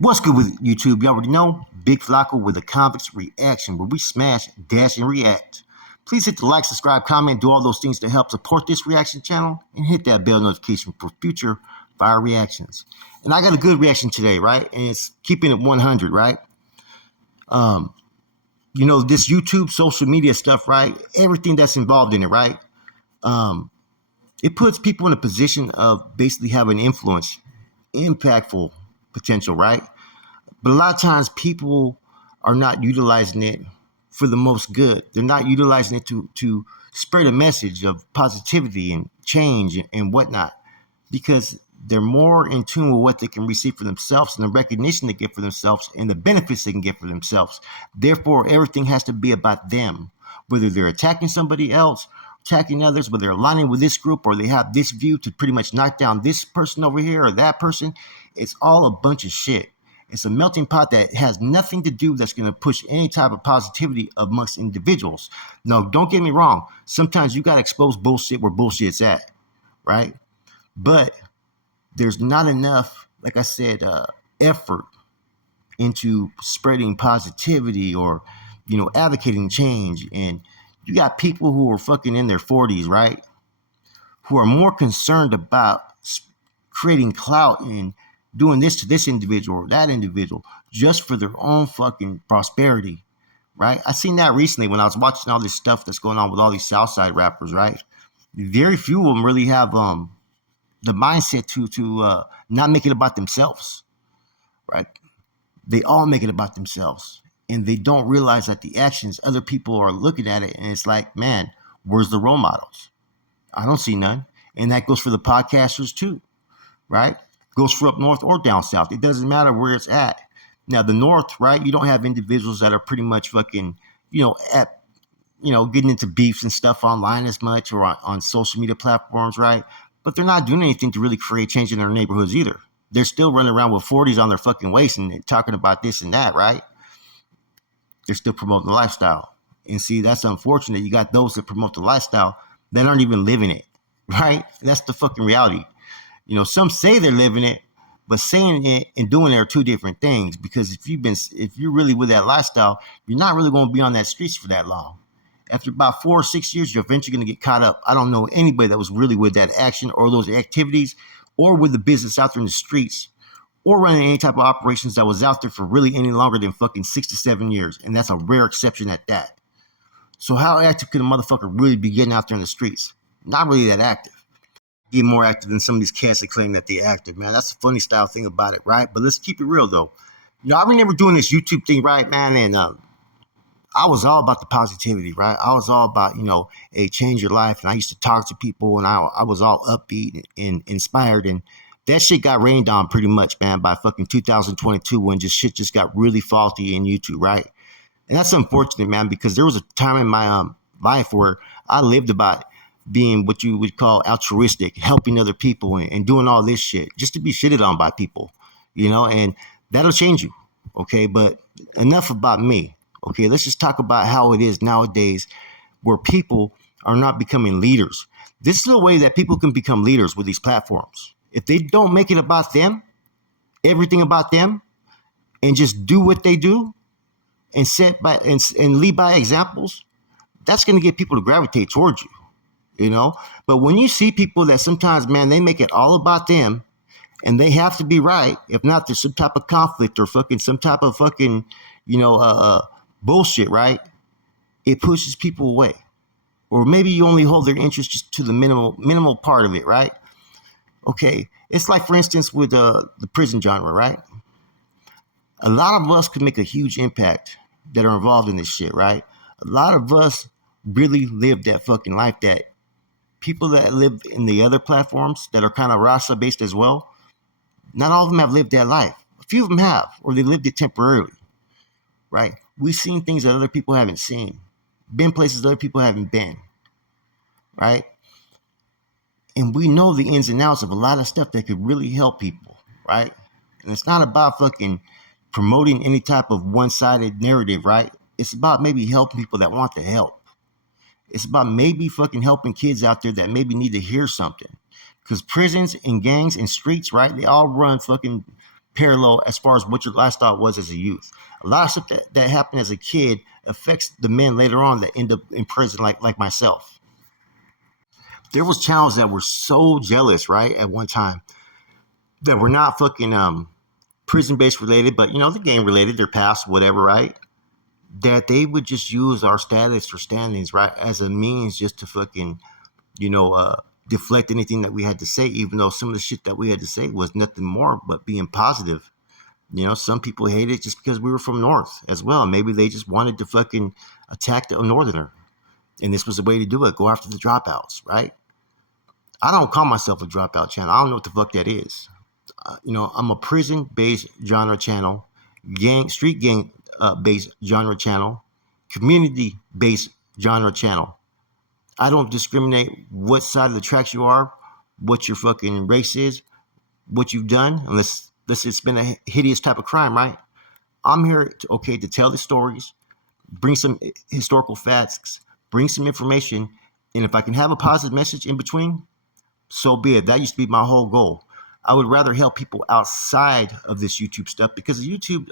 What's good with YouTube? You already know, Big Flacco with a convict's reaction, where we smash, dash, and react. Please hit the like, subscribe, comment, do all those things to help support this reaction channel, and hit that bell notification for future fire reactions. And I got a good reaction today, right? And it's keeping it 100, right? This YouTube, social media stuff, right? Everything that's involved in it, right? It puts people in a position of basically having influence, impactful potential, right? But a lot of times people are not utilizing it for the most good. They're not utilizing it to spread a message of positivity and change and whatnot, because they're more in tune with what they can receive for themselves and the recognition they get for themselves and the benefits they can get for themselves. Therefore, everything has to be about them, whether they're attacking somebody else, attacking others, whether they're aligning with this group or they have this view to pretty much knock down this person over here or that person. It's all a bunch of shit. It's a melting pot that has nothing to do that's going to push any type of positivity amongst individuals. No, don't get me wrong. Sometimes you got to expose bullshit where bullshit's at, right? But there's not enough, like I said, effort into spreading positivity or, advocating change. And you got people who are fucking in their 40s, right? Who are more concerned about creating clout and doing this to this individual or that individual just for their own fucking prosperity, right? I seen that recently when I was watching all this stuff that's going on with all these Southside rappers, right? Very few of them really have the mindset to not make it about themselves, right? They all make it about themselves, and they don't realize that the actions other people are looking at it, and it's like, man, where's the role models? I don't see none. And that goes for the podcasters too, right? Goes for up north or down south. It doesn't matter where it's at. Now, the north, right? You don't have individuals that are pretty much fucking, getting into beefs and stuff online as much or on social media platforms, right? But they're not doing anything to really create change in their neighborhoods either. They're still running around with 40s on their fucking waist and talking about this and that, right? They're still promoting the lifestyle. And see, that's unfortunate. You got those that promote the lifestyle that aren't even living it, right? That's the fucking reality. Some say they're living it, but saying it and doing it are two different things. Because if you're really with that lifestyle, you're not really going to be on that streets for that long. After about 4 or 6 years, you're eventually going to get caught up. I don't know anybody that was really with that action or those activities or with the business out there in the streets or running any type of operations that was out there for really any longer than fucking 6 to 7 years. And that's a rare exception at that. So how active could a motherfucker really be getting out there in the streets? Not really that active. Get more active than some of these cats that claim that they're active, man. That's a funny style thing about it, right? But let's keep it real, though. I remember doing this YouTube thing, right, man? And I was all about the positivity, right? I was all about, hey, change your life. And I used to talk to people, and I was all upbeat and inspired. And that shit got rained on pretty much, man, by fucking 2022 when shit just got really faulty in YouTube, right? And that's unfortunate, man, because there was a time in my life where I lived about being what you would call altruistic, helping other people and doing all this shit just to be shitted on by people, and that'll change you. Okay. But enough about me. Okay. Let's just talk about how it is nowadays where people are not becoming leaders. This is a way that people can become leaders with these platforms. If they don't make it about them, everything about them, and just do what they do and and lead by examples, that's going to get people to gravitate towards you. But when you see people that sometimes, man, they make it all about them and they have to be right. If not, there's some type of conflict or fucking some type of fucking, bullshit, right? It pushes people away. Or maybe you only hold their interest just to the minimal part of it, right? Okay. It's like, for instance, with the prison genre, right? A lot of us could make a huge impact that are involved in this shit, right? A lot of us really live that fucking life that people that live in the other platforms that are kind of Rasa based as well, not all of them have lived that life. A few of them have, or they lived it temporarily, right? We've seen things that other people haven't seen, been places other people haven't been, right? And we know the ins and outs of a lot of stuff that could really help people, right? And it's not about fucking promoting any type of one-sided narrative, right? It's about maybe helping people that want the help. It's about maybe fucking helping kids out there that maybe need to hear something. Because prisons and gangs and streets, right, they all run fucking parallel as far as what your last thought was as a youth. A lot of stuff that happened as a kid affects the men later on that end up in prison, like myself. There was channels that were so jealous, right, at one time, that were not fucking prison based related, but the game related, their past, whatever, right? That they would just use our status or standings, right, as a means just to fucking, you know, uh, deflect anything that we had to say, even though some of the shit that we had to say was nothing more but being positive. Some people hate it just because we were from North as well. Maybe they just wanted to fucking attack the Northerner. And this was a way to do it. Go after the dropouts, right? I don't call myself a dropout channel. I don't know what the fuck that is. I'm a prison-based genre channel, street gang based genre channel, community-based genre channel. I don't discriminate what side of the tracks you are, what your fucking race is, what you've done, unless it's been a hideous type of crime, right? I'm here to tell the stories, bring some historical facts, bring some information, and if I can have a positive message in between, so be it. That used to be my whole goal. I would rather help people outside of this YouTube stuff because YouTube,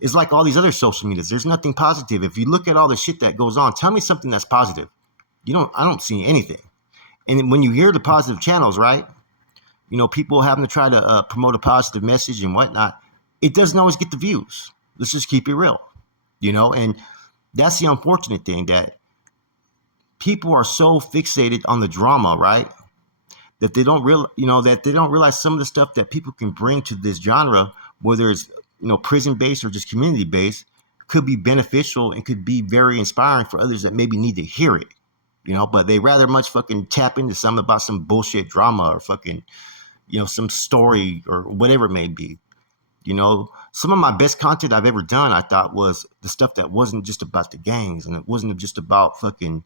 is like all these other social medias. There's nothing positive. If you look at all the shit that goes on, tell me something that's positive. I don't see anything. And when you hear the positive channels, right? People having to try to promote a positive message and whatnot, it doesn't always get the views. Let's just keep it real, and that's the unfortunate thing, that people are so fixated on the drama, right? That they don't realize some of the stuff that people can bring to this genre, whether it's prison based or just community based, could be beneficial and could be very inspiring for others that maybe need to hear it. But they rather much fucking tap into something about some bullshit drama or fucking some story or whatever it may be. Some of my best content I've ever done, I thought, was the stuff that wasn't just about the gangs and it wasn't just about fucking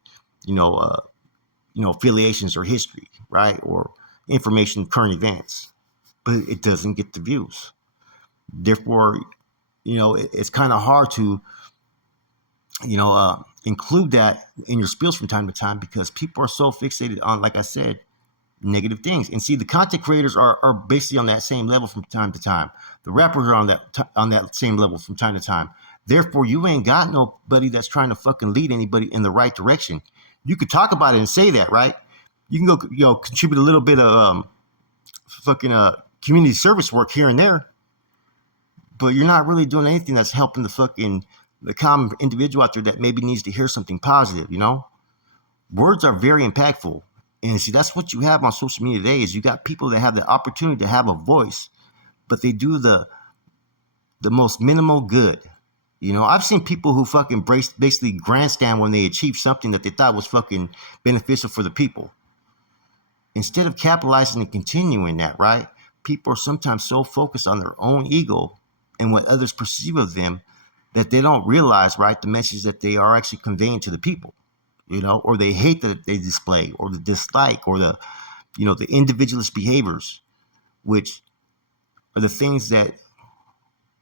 affiliations or history, right? Or information, current events, but it doesn't get the views. Therefore, it's kind of hard to, include that in your spills from time to time because people are so fixated on, like I said, negative things. And see, the content creators are basically on that same level from time to time. The rappers are on that same level from time to time. Therefore, you ain't got nobody that's trying to fucking lead anybody in the right direction. You could talk about it and say that, right? You can go, contribute a little bit of community service work here and there, but you're not really doing anything that's helping the common individual out there that maybe needs to hear something positive. Words are very impactful, and see, that's what you have on social media today. Is you got people that have the opportunity to have a voice, but they do the most minimal good. I've seen people who fucking basically grandstand when they achieve something that they thought was fucking beneficial for the people. Instead of capitalizing and continuing that, right? People are sometimes so focused on their own ego and what others perceive of them that they don't realize, right, the message that they are actually conveying to the people, or they hate that they display, or the dislike, or the individualist behaviors, which are the things that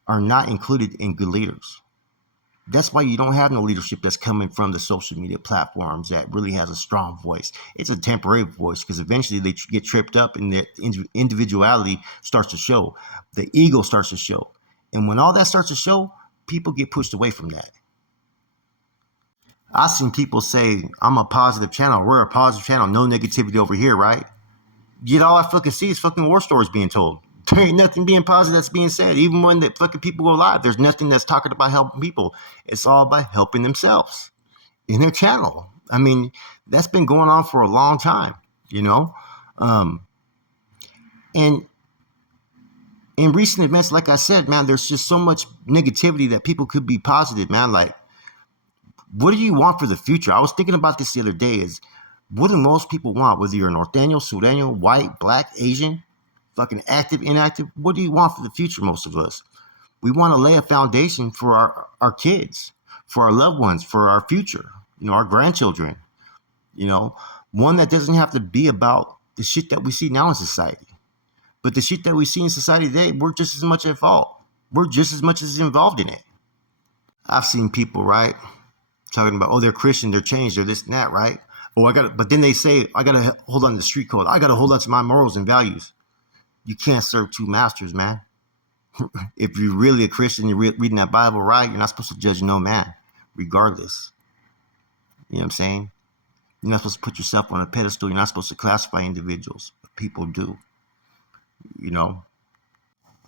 are not included in good leaders. That's why you don't have no leadership that's coming from the social media platforms that really has a strong voice. It's a temporary voice because eventually they get tripped up and their individuality starts to show. The ego starts to show. And when all that starts to show, people get pushed away from that. I've seen people say, I'm a positive channel. We're a positive channel. No negativity over here, right? Yet all I fucking see is fucking war stories being told. There ain't nothing being positive that's being said. Even when the fucking people go live, there's nothing that's talking about helping people. It's all about helping themselves in their channel. I mean, that's been going on for a long time, And in recent events, like I said, man, there's just so much negativity that people could be positive, man. Like, what do you want for the future? I was thinking about this the other day. Is what do most people want? Whether you're North Daniel, Sudanio, white, black, Asian, fucking active, inactive. What do you want for the future, most of us? We want to lay a foundation for our kids, for our loved ones, for our future, our grandchildren, one that doesn't have to be about the shit that we see now in society. But the shit that we see in society today, we're just as much at fault. We're just as much as involved in it. I've seen people, right, talking about, oh, they're Christian, they're changed, they're this and that, right? But then they say, I got to hold on to the street code. I got to hold on to my morals and values. You can't serve two masters, man. If you're really a Christian, you're reading that Bible right, you're not supposed to judge no man, regardless. You know what I'm saying? You're not supposed to put yourself on a pedestal. You're not supposed to classify individuals. People do, you know?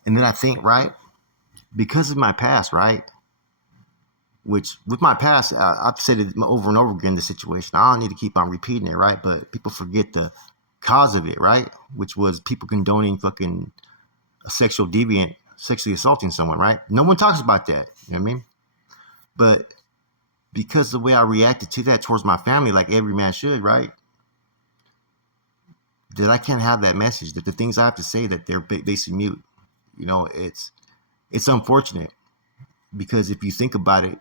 And then I think, right, because of my past, right, which with my past, I've said it over and over again, the situation. I don't need to keep on repeating it, right? But people forget the cause of it, right? Which was people condoning fucking a sexual deviant sexually assaulting someone, right? No one talks about that. You know what I mean? But because the way I reacted to that towards my family, like every man should, right? That I can't have that message. That the things I have to say that they're basically mute. You know, it's unfortunate because if you think about it,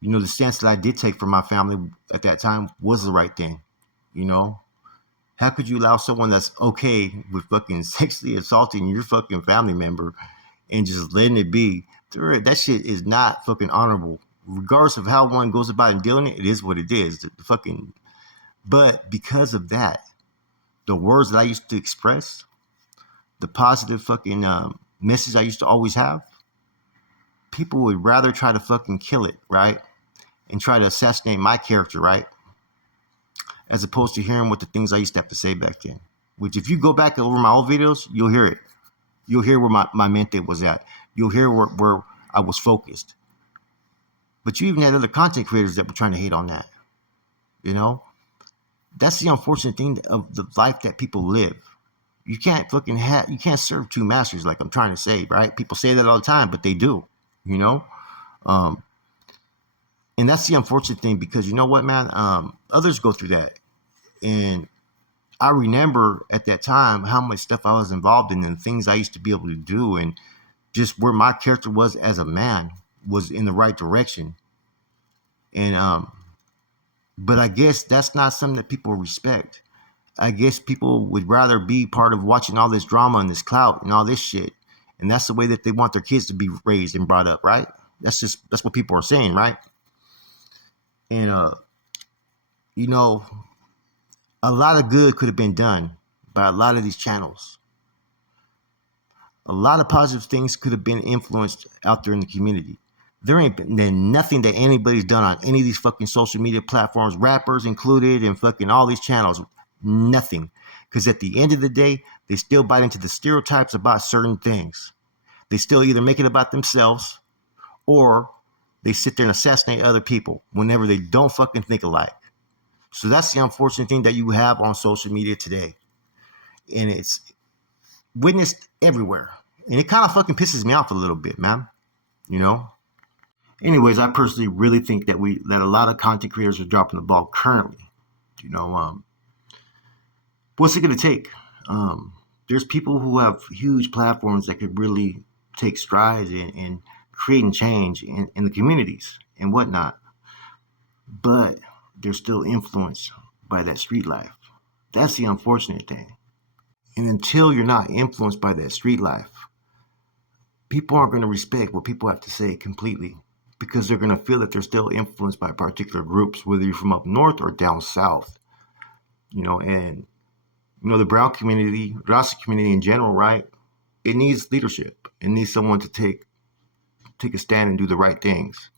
you know, the stance that I did take for my family at that time was the right thing. You know, how could you allow someone that's okay with fucking sexually assaulting your fucking family member and just letting it be? That shit is not fucking honorable. Regardless of how one goes about and dealing it, it is what it is. The fucking, but because of that, the words that I used to express, the positive fucking message I used to always have, people would rather try to fucking kill it, right? And try to assassinate my character, right? As opposed to hearing what the things I used to have to say back then. Which, if you go back over my old videos, you'll hear it. You'll hear where my mente was at. You'll hear where I was focused. But you even had other content creators that were trying to hate on that. You know? That's the unfortunate thing of the life that people live. You can't fucking you can't serve two masters, like I'm trying to say, right? People say that all the time, but they do, you know? Um, and that's the unfortunate thing because you know what, man? Others go through that. And I remember at that time how much stuff I was involved in and things I used to be able to do and just where my character was as a man was in the right direction. And but I guess that's not something that people respect. I guess people would rather be part of watching all this drama and this clout and all this shit. And that's the way that they want their kids to be raised and brought up, right? That's what people are saying, right? And you know, a lot of good could have been done by a lot of these channels. A lot of positive things could have been influenced out there in the community. There ain't been nothing that anybody's done on any of these fucking social media platforms, rappers included, and fucking all these channels. Nothing. Because at the end of the day, they still bite into the stereotypes about certain things. They still either make it about themselves or they sit there and assassinate other people whenever they don't fucking think alike. So that's the unfortunate thing that you have on social media today. And it's witnessed everywhere. And it kind of fucking pisses me off a little bit, man. You know? Anyways, I personally really think that a lot of content creators are dropping the ball currently. You know, what's it gonna take? There's people who have huge platforms that could really take strides in creating change in the communities and whatnot. But they're still influenced by that street life. That's the unfortunate thing. And until you're not influenced by that street life, people aren't going to respect what people have to say completely because they're going to feel that they're still influenced by particular groups, whether you're from up north or down south. You know, and you know the brown community, Rasta community in general, right? It needs leadership. It needs someone to take a stand and do the right things.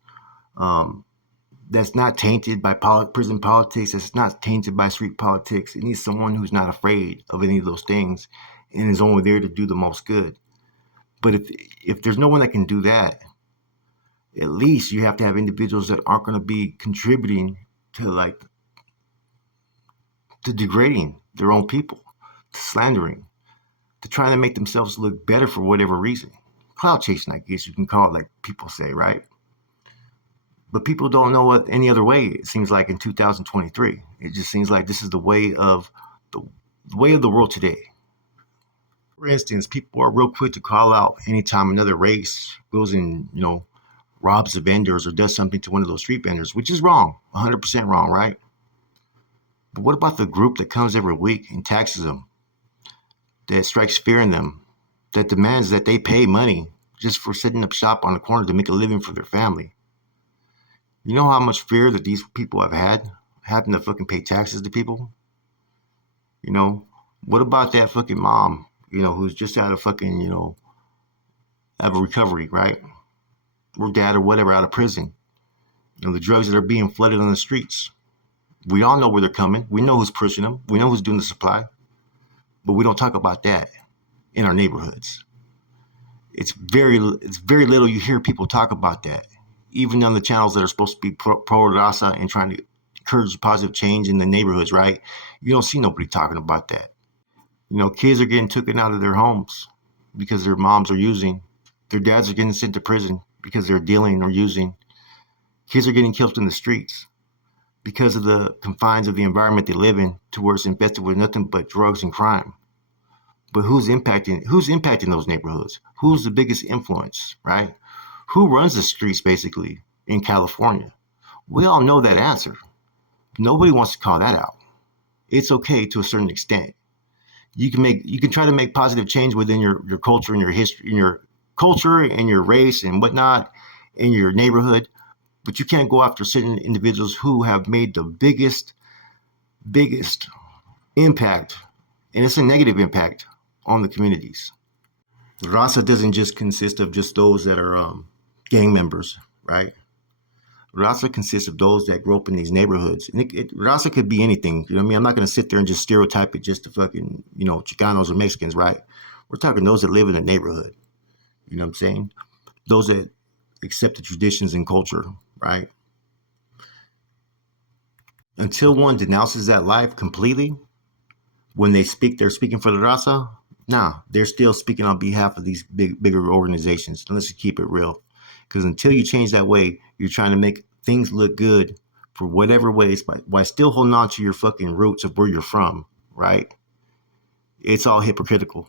That's not tainted by prison politics. That's not tainted by street politics. It needs someone who's not afraid of any of those things and is only there to do the most good. But if there's no one that can do that, at least you have to have individuals that aren't going to be contributing to degrading their own people, to slandering, to trying to make themselves look better for whatever reason. Cloud chasing, I guess you can call it, like people say, right? But people don't know what any other way. It seems like in 2023, it just seems like this is the way of the world today. For instance, people are real quick to call out anytime another race goes and robs the vendors or does something to one of those street vendors, which is wrong, 100% wrong, right? But what about the group that comes every week and taxes them, that strikes fear in them, that demands that they pay money just for setting up shop on the corner to make a living for their family? You know how much fear that these people have had having to fucking pay taxes to people? What about that fucking mom, who's just out of fucking, have a recovery, right? Or dad or whatever out of prison. The drugs that are being flooded on the streets. We all know where they're coming. We know who's pushing them. We know who's doing the supply. But we don't talk about that in our neighborhoods. It's very little you hear people talk about that. Even on the channels that are supposed to be pro raza and trying to encourage positive change in the neighborhoods, right? You don't see nobody talking about that. Kids are getting taken out of their homes because their moms are using. Their dads are getting sent to prison because they're dealing or using. Kids are getting killed in the streets because of the confines of the environment they live in, to where it's infested with nothing but drugs and crime. But who's impacting those neighborhoods? Who's the biggest influence, right? Who runs the streets basically in California? We all know that answer. Nobody wants to call that out. It's okay to a certain extent. You can try to make positive change within your culture and your history, in your culture and your race and whatnot, in your neighborhood, but you can't go after certain individuals who have made the biggest impact, and it's a negative impact on the communities. Rasa doesn't just consist of just those that are gang members, right? Rasa consists of those that grow up in these neighborhoods. And Rasa could be anything. You know what I mean? I'm not going to sit there and just stereotype it just to fucking, Chicanos or Mexicans, right? We're talking those that live in the neighborhood. You know what I'm saying? Those that accept the traditions and culture, right? Until one denounces that life completely, when they're speaking for the Rasa. Nah, they're still speaking on behalf of these bigger organizations. And let's keep it real. Because until you change that way, you're trying to make things look good for whatever ways, by still holding on to your fucking roots of where you're from, right? It's all hypocritical.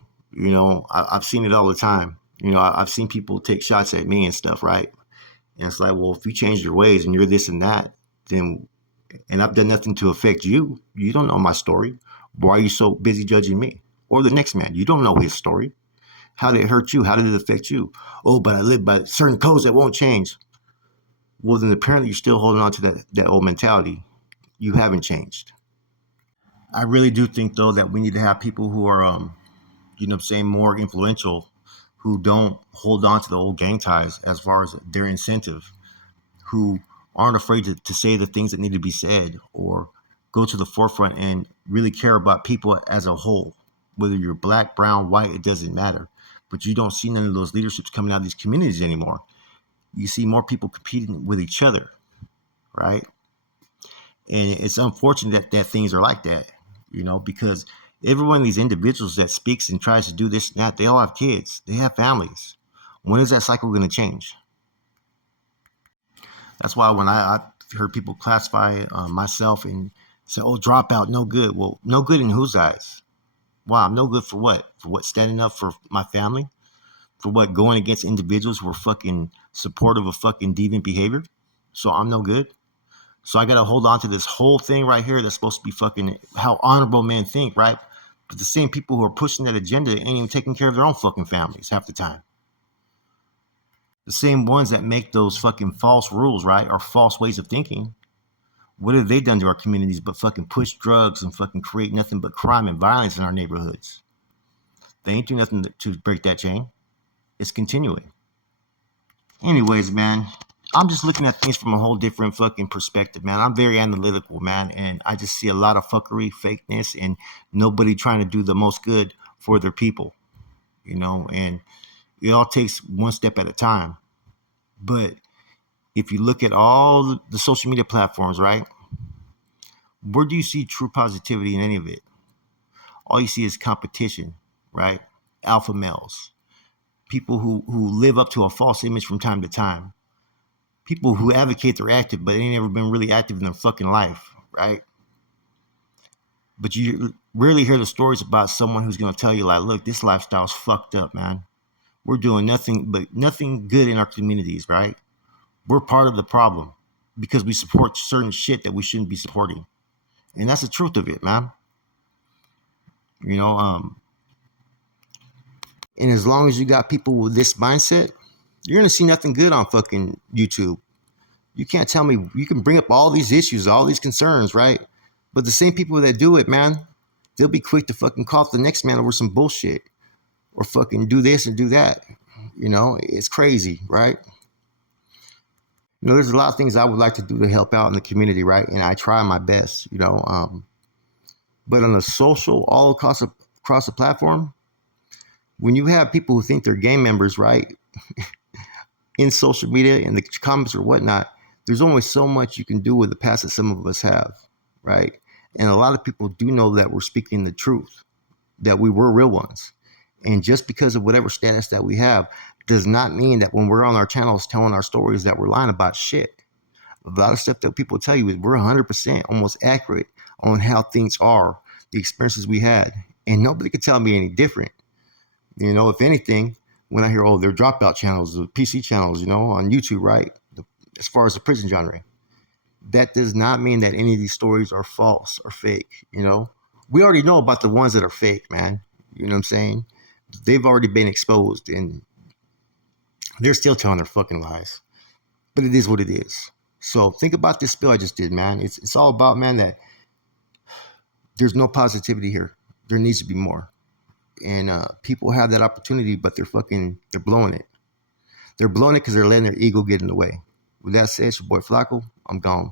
I've seen it all the time. I've seen people take shots at me and stuff, right? And it's like, well, if you change your ways and you're this and that, then, and I've done nothing to affect you, you don't know my story. Why are you so busy judging me? Or the next man, you don't know his story. How did it hurt you? How did it affect you? Oh, but I live by certain codes that won't change. Well, then apparently you're still holding on to that old mentality. You haven't changed. I really do think, though, that we need to have people who are, more influential, who don't hold on to the old gang ties as far as their incentive, who aren't afraid to say the things that need to be said, or go to the forefront and really care about people as a whole. Whether you're black, brown, white, it doesn't matter. But you don't see none of those leaderships coming out of these communities anymore. You see more people competing with each other, right? And it's unfortunate that things are like that, because every one of these individuals that speaks and tries to do this and that, they all have kids, they have families. When is that cycle going to change? That's why when I heard people classify myself and say, oh, dropout, no good. Well, no good in whose eyes? Wow, I'm no good for what? For what? Standing up for my family? For what? Going against individuals who are fucking supportive of fucking deviant behavior? So I'm no good? So I got to hold on to this whole thing right here that's supposed to be fucking how honorable men think, right? But the same people who are pushing that agenda ain't even taking care of their own fucking families half the time. The same ones that make those fucking false rules, right? Or false ways of thinking. What have they done to our communities but fucking push drugs and fucking create nothing but crime and violence in our neighborhoods? They ain't doing nothing to break that chain. It's continuing. Anyways, man, I'm just looking at things from a whole different fucking perspective, man. I'm very analytical, man, and I just see a lot of fuckery, fakeness, and nobody trying to do the most good for their people, and it all takes one step at a time. But if you look at all the social media platforms, right, where do you see true positivity in any of it? All you see is competition, right? Alpha males, people who live up to a false image from time to time, people who advocate they're active, but they ain't never been really active in their fucking life, right? But you rarely hear the stories about someone who's going to tell you, like, look, this lifestyle's fucked up, man. We're doing nothing good in our communities, right? We're part of the problem because we support certain shit that we shouldn't be supporting. And that's the truth of it, man. And as long as you got people with this mindset, you're going to see nothing good on fucking YouTube. You can't tell me, you can bring up all these issues, all these concerns, right? But the same people that do it, man, they'll be quick to fucking call the next man over some bullshit or fucking do this and do that. You know, it's crazy, right? You know, there's a lot of things I would like to do to help out in the community, right? And I try my best, you know. But on the social, all across the platform, when you have people who think they're gang members, right, in social media, in the comments or whatnot, there's only so much you can do with the past that some of us have, right? And a lot of people do know that we're speaking the truth, that we were real ones. And just because of whatever status that we have does not mean that when we're on our channels telling our stories that we're lying about shit. A lot of stuff that people tell you is we're 100% almost accurate on how things are, the experiences we had. And nobody can tell me any different. You know, if anything, when I hear, oh, they're dropout channels, the PC channels, you know, on YouTube, right? As far as the prison genre, that does not mean that any of these stories are false or fake, you know? We already know about the ones that are fake, man. You know what I'm saying? They've already been exposed and they're still telling their fucking lies. But it is what it is. So think about this spill I just did, man. It's all about, man, that there's no positivity here. There needs to be more. And people have that opportunity, but they're blowing it. They're blowing it because they're letting their ego get in the way. With that said, it's your boy Flacco. I'm gone.